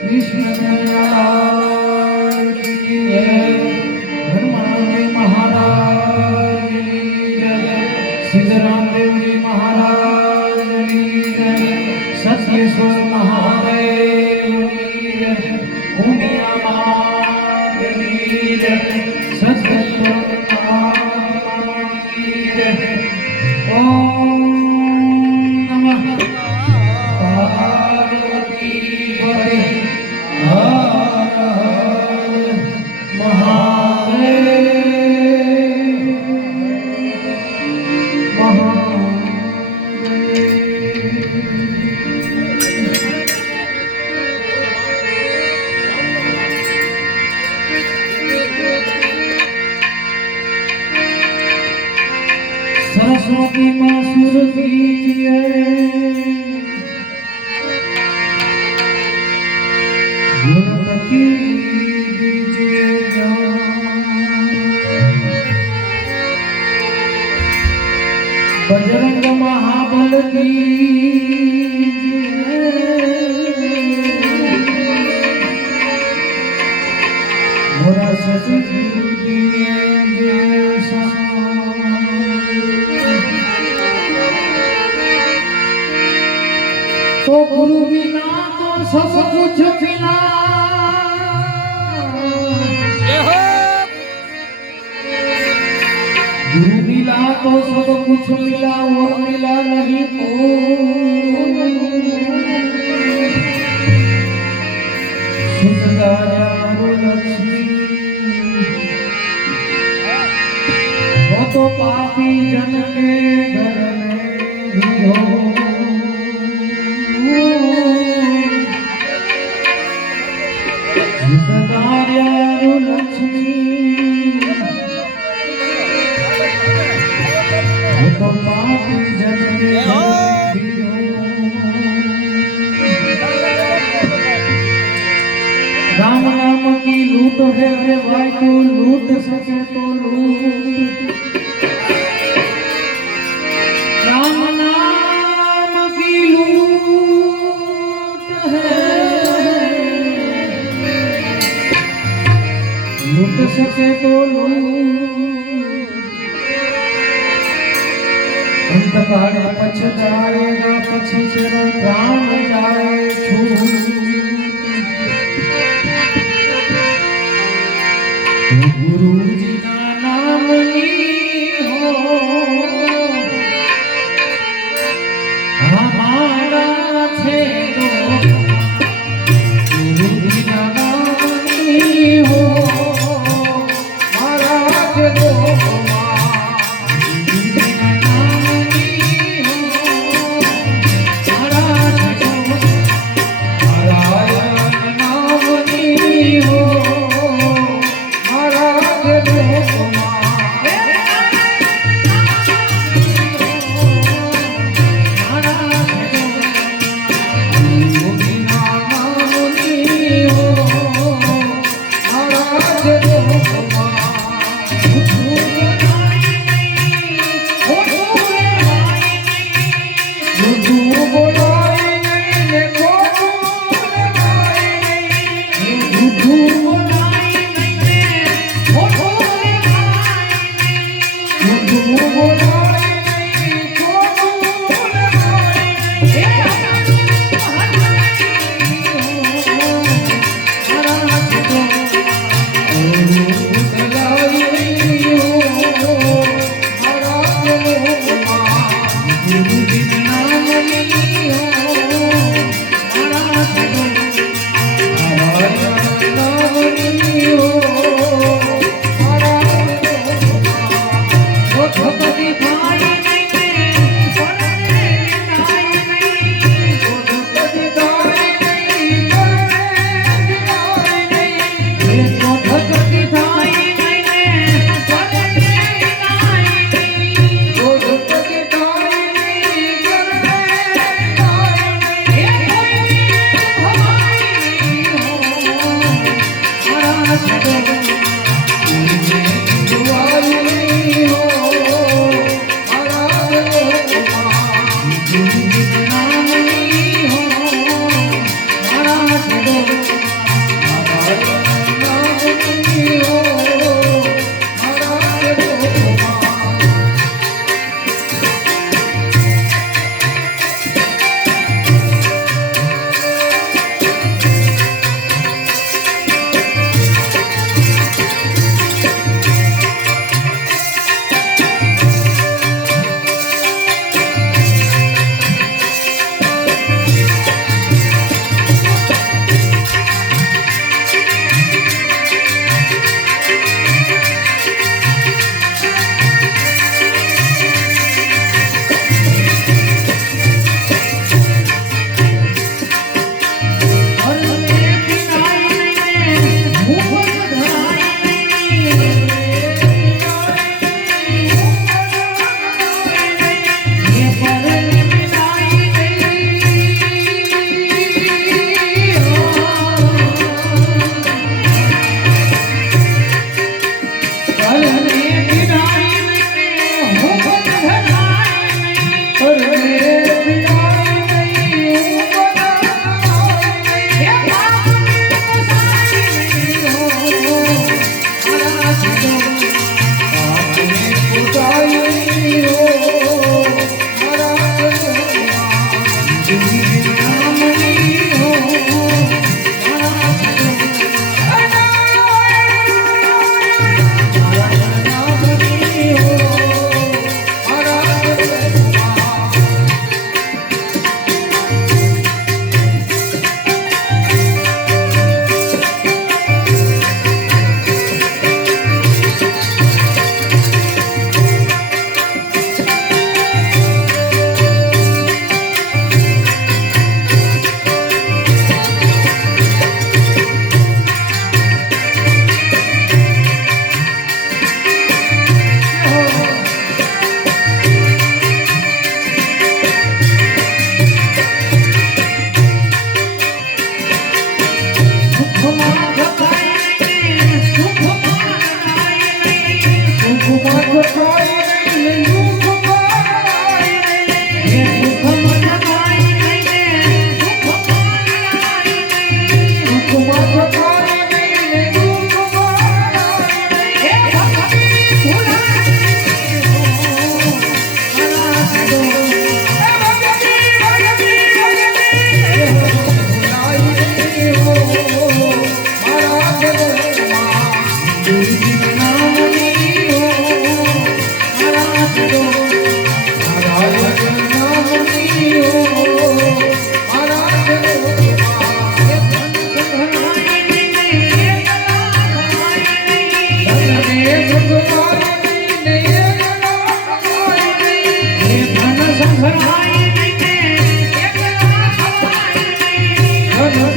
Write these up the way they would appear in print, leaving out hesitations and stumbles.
कृष्ण कन्हैया की जय। हनुमान जी महाराज की जय। सिद्धराम देव जी महाराज की जय। सत्येश्वर महादेव की जय। उमिया मात की जय। सत्येश्वर महादेव की जय। ओम नमः पार्वती पते हर हर सरस्वती माँ सुर कीजिए। गुणपति दीजिए ज्ञान। बजरंग महाबल दीजिए। मोरा शशि दीजिए तो गुरु बिना तो सब कुछ मिला। गुरु मिला तो सब कुछ मिला, वो मिला नहीं तो सुखदायारु लक्ष्मी वो तो पापी जन के घर में भी हो। सुखदायारु लक्ष्मी वो तो पापी जन के घर में भी हो। राम नाम की लूट है रे भाई, तू लूट सके तो लूट। राम नाम की लूट है, लूट सके तो लूट। अंतकाल पछताएगा, पछी तेरा प्राण जाए छूट। गुरु जी का नाम ली हो हमारा छे दो। गुरु जी का नाम ली हो हमारा छे दो। गुरु जी का नाम ली हो हमारा छे दो।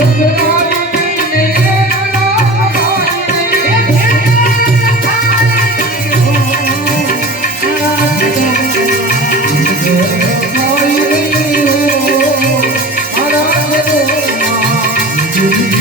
Thank you.